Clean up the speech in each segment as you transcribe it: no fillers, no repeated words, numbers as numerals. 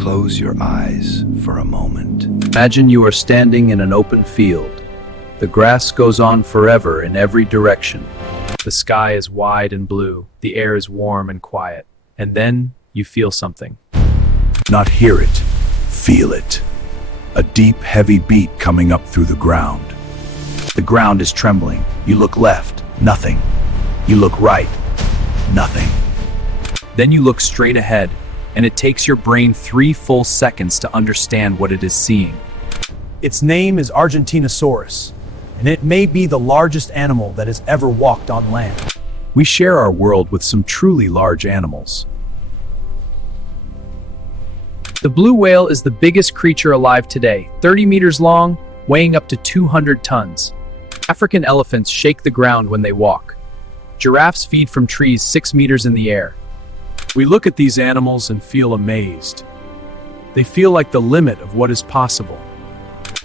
Close your eyes for a moment. Imagine you are standing in an open field. The grass goes on forever in every direction. The sky is wide and blue. The air is warm and quiet. And then you feel something. Not hear it, feel it. A deep, heavy beat coming up through the ground. The ground is trembling. You look left, nothing. You look right, nothing. Then you look straight ahead, and it takes your brain 3 full seconds to understand what it is seeing. Its name is Argentinosaurus, and it may be the largest animal that has ever walked on land. We share our world with some truly large animals. The blue whale is the biggest creature alive today, 30 meters long, weighing up to 200 tons. African elephants shake the ground when they walk. Giraffes feed from trees 6 meters in the air. We look at these animals and feel amazed. They feel like the limit of what is possible.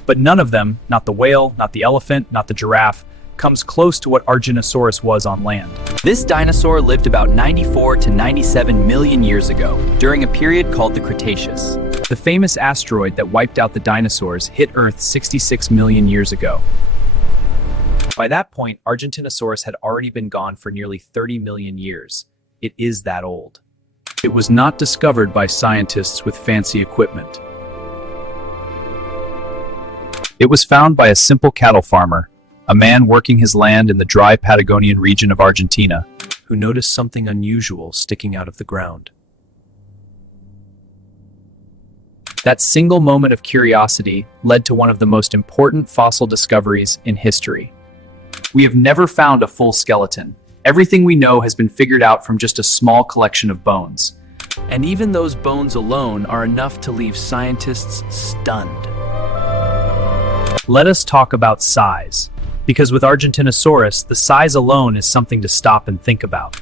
But none of them, not the whale, not the elephant, not the giraffe, comes close to what Argentinosaurus was on land. This dinosaur lived about 94 to 97 million years ago, during a period called the Cretaceous. The famous asteroid that wiped out the dinosaurs hit Earth 66 million years ago. By that point, Argentinosaurus had already been gone for nearly 30 million years. It is that old. It was not discovered by scientists with fancy equipment. It was found by a simple cattle farmer, a man working his land in the dry Patagonian region of Argentina, who noticed something unusual sticking out of the ground. That single moment of curiosity led to one of the most important fossil discoveries in history. We have never found a full skeleton. Everything we know has been figured out from just a small collection of bones. And even those bones alone are enough to leave scientists stunned. Let us talk about size. Because with Argentinosaurus, the size alone is something to stop and think about.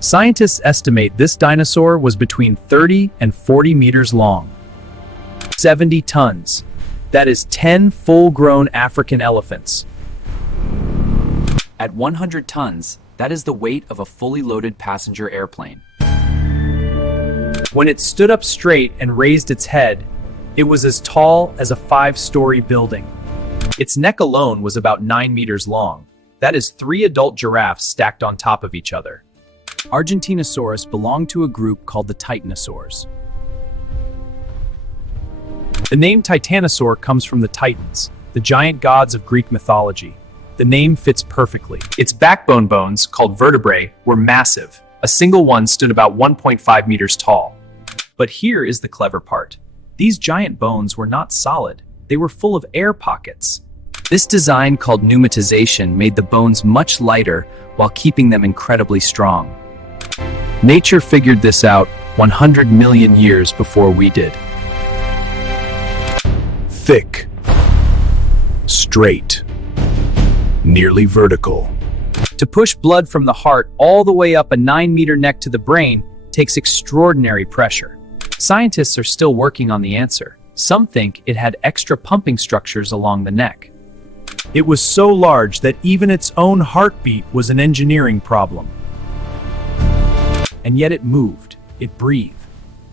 Scientists estimate this dinosaur was between 30 and 40 meters long. 70 tons. That is 10 full-grown African elephants. At 100 tons, that is the weight of a fully loaded passenger airplane. When it stood up straight and raised its head, it was as tall as a 5-story building. Its neck alone was about 9 meters long. That is 3 adult giraffes stacked on top of each other. Argentinosaurus belonged to a group called the Titanosaurs. The name Titanosaur comes from the Titans, the giant gods of Greek mythology. The name fits perfectly. Its backbone bones, called vertebrae, were massive. A single one stood about 1.5 meters tall. But here is the clever part. These giant bones were not solid. They were full of air pockets. This design, called pneumatization, made the bones much lighter while keeping them incredibly strong. Nature figured this out 100 million years before we did. Thick, straight, nearly vertical. To push blood from the heart all the way up a 9-meter neck to the brain takes extraordinary pressure. Scientists are still working on the answer. Some think it had extra pumping structures along the neck. It was so large that even its own heartbeat was an engineering problem. And yet it moved. It breathed.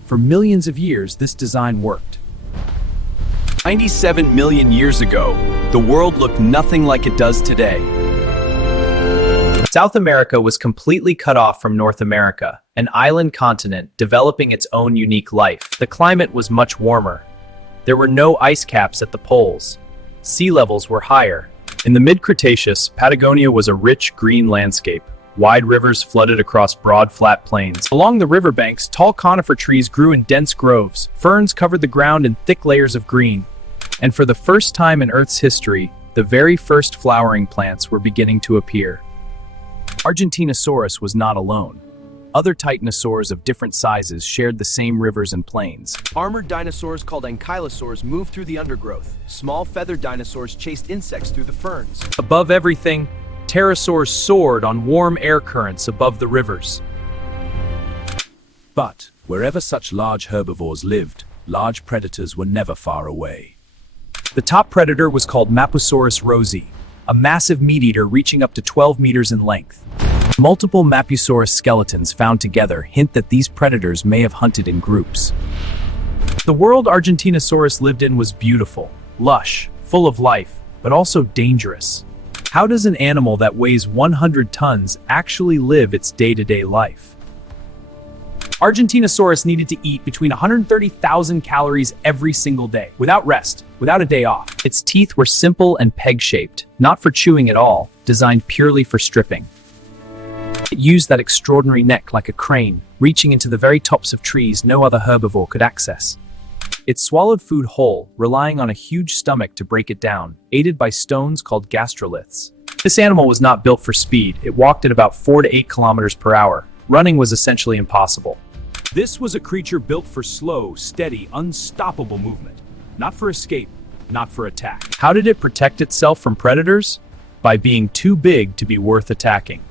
For millions of years, this design worked. 97 million years ago, the world looked nothing like it does today. South America was completely cut off from North America, an island continent developing its own unique life. The climate was much warmer. There were no ice caps at the poles. Sea levels were higher. In the mid-Cretaceous, Patagonia was a rich green landscape. Wide rivers flooded across broad, flat plains. Along the riverbanks, tall conifer trees grew in dense groves. Ferns covered the ground in thick layers of green. And for the first time in Earth's history, the very first flowering plants were beginning to appear. Argentinosaurus was not alone. Other titanosaurs of different sizes shared the same rivers and plains. Armored dinosaurs called ankylosaurs moved through the undergrowth. Small feathered dinosaurs chased insects through the ferns. Above everything, pterosaurs soared on warm air currents above the rivers. But wherever such large herbivores lived, large predators were never far away. The top predator was called Mapusaurus rosei, a massive meat-eater reaching up to 12 meters in length. Multiple Mapusaurus skeletons found together hint that these predators may have hunted in groups. The world Argentinosaurus lived in was beautiful, lush, full of life, but also dangerous. How does an animal that weighs 100 tons actually live its day-to-day life? Argentinosaurus needed to eat between 130,000 calories every single day, without rest, without a day off. Its teeth were simple and peg-shaped, not for chewing at all, designed purely for stripping. It used that extraordinary neck like a crane, reaching into the very tops of trees no other herbivore could access. It swallowed food whole, relying on a huge stomach to break it down, aided by stones called gastroliths. This animal was not built for speed. It walked at about 4 to 8 kilometers per hour. Running was essentially impossible. This was a creature built for slow, steady, unstoppable movement. Not for escape, not for attack. How did it protect itself from predators? By being too big to be worth attacking.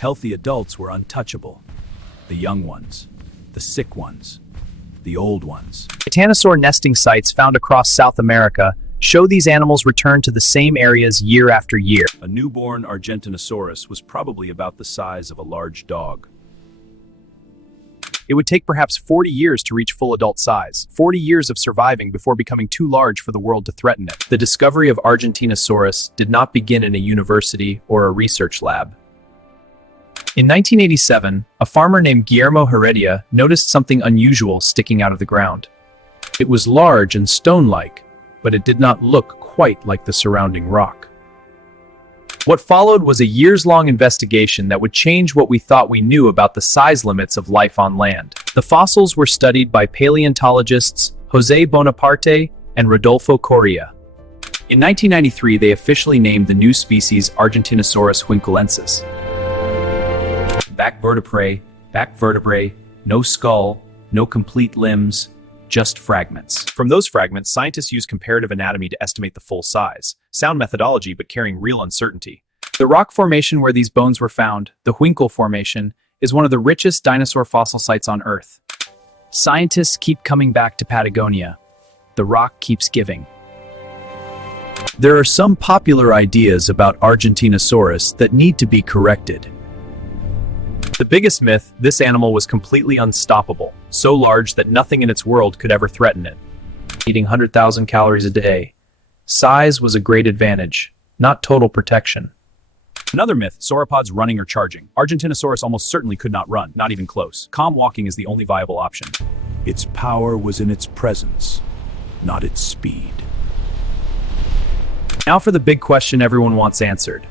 Healthy adults were untouchable. The young ones, the sick ones, the old ones. Titanosaur nesting sites found across South America show these animals return to the same areas year after year. A newborn Argentinosaurus was probably about the size of a large dog. It would take perhaps 40 years to reach full adult size, 40 years of surviving before becoming too large for the world to threaten it. The discovery of Argentinosaurus did not begin in a university or a research lab. In 1987, a farmer named Guillermo Heredia noticed something unusual sticking out of the ground. It was large and stone-like, but it did not look quite like the surrounding rock. What followed was a years-long investigation that would change what we thought we knew about the size limits of life on land. The fossils were studied by paleontologists José Bonaparte and Rodolfo Correa. In 1993, they officially named the new species Argentinosaurus huinculensis. Back vertebrae, no skull, no complete limbs, just fragments. From those fragments, scientists use comparative anatomy to estimate the full size. Sound methodology, but carrying real uncertainty. The rock formation where these bones were found, the Huincal Formation, is one of the richest dinosaur fossil sites on Earth. Scientists keep coming back to Patagonia. The rock keeps giving. There are some popular ideas about Argentinosaurus that need to be corrected. The biggest myth, this animal was completely unstoppable, so large that nothing in its world could ever threaten it. Eating 100,000 calories a day. Size was a great advantage, not total protection. Another myth, sauropods running or charging. Argentinosaurus almost certainly could not run, not even close. Calm walking is the only viable option. Its power was in its presence, not its speed. Now for the big question everyone wants answered.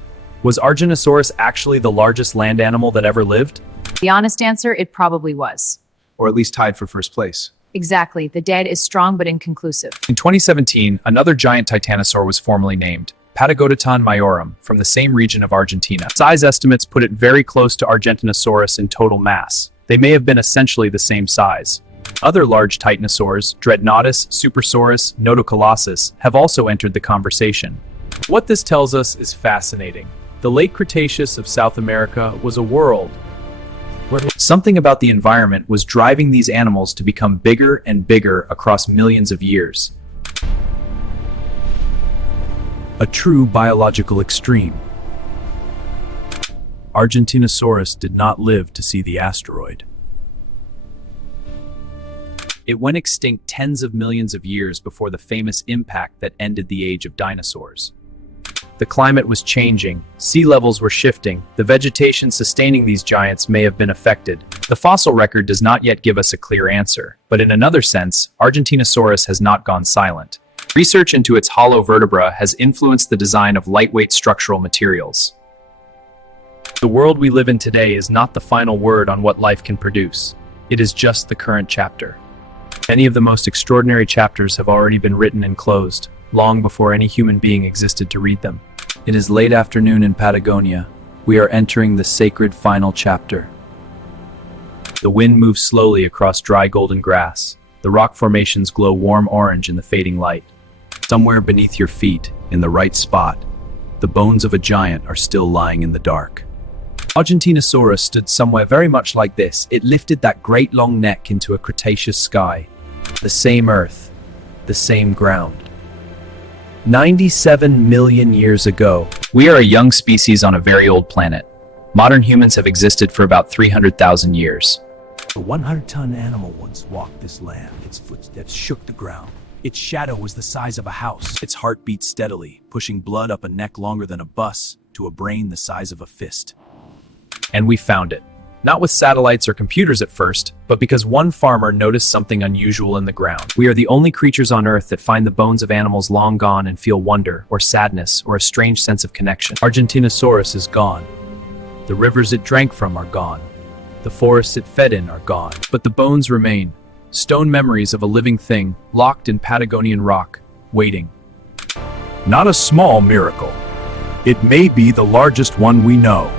Was Argentinosaurus actually the largest land animal that ever lived? The honest answer, it probably was. Or at least tied for first place. Exactly. The dead is strong but inconclusive. In 2017, another giant titanosaur was formally named, Patagonia majorum, from the same region of Argentina. Size estimates put it very close to Argentinosaurus in total mass. They may have been essentially the same size. Other large titanosaurs, Dreadnoughtus, Supersaurus, Notocolossus, have also entered the conversation. What this tells us is fascinating. The late Cretaceous of South America was a world where something about the environment was driving these animals to become bigger and bigger across millions of years. A true biological extreme. Argentinosaurus did not live to see the asteroid. It went extinct tens of millions of years before the famous impact that ended the age of dinosaurs. The climate was changing, sea levels were shifting, the vegetation sustaining these giants may have been affected. The fossil record does not yet give us a clear answer, but in another sense, Argentinosaurus has not gone silent. Research into its hollow vertebra has influenced the design of lightweight structural materials. The world we live in today is not the final word on what life can produce. It is just the current chapter. Many of the most extraordinary chapters have already been written and closed, long before any human being existed to read them. It is late afternoon in Patagonia. We are entering the sacred final chapter. The wind moves slowly across dry golden grass. The rock formations glow warm orange in the fading light. Somewhere beneath your feet, in the right spot, the bones of a giant are still lying in the dark. Argentinosaurus stood somewhere very much like this. It lifted that great long neck into a Cretaceous sky. The same earth, the same ground. 97 million years ago. We are a young species on a very old planet. Modern humans have existed for about 300,000 years. A 100-ton animal once walked this land. Its footsteps shook the ground. Its shadow was the size of a house. Its heart beat steadily, pushing blood up a neck longer than a bus to a brain the size of a fist. And we found it. Not with satellites or computers at first, but because one farmer noticed something unusual in the ground. We are the only creatures on Earth that find the bones of animals long gone and feel wonder, or sadness, or a strange sense of connection. Argentinosaurus is gone. The rivers it drank from are gone. The forests it fed in are gone. But the bones remain. Stone memories of a living thing, locked in Patagonian rock, waiting. Not a small miracle. It may be the largest one we know.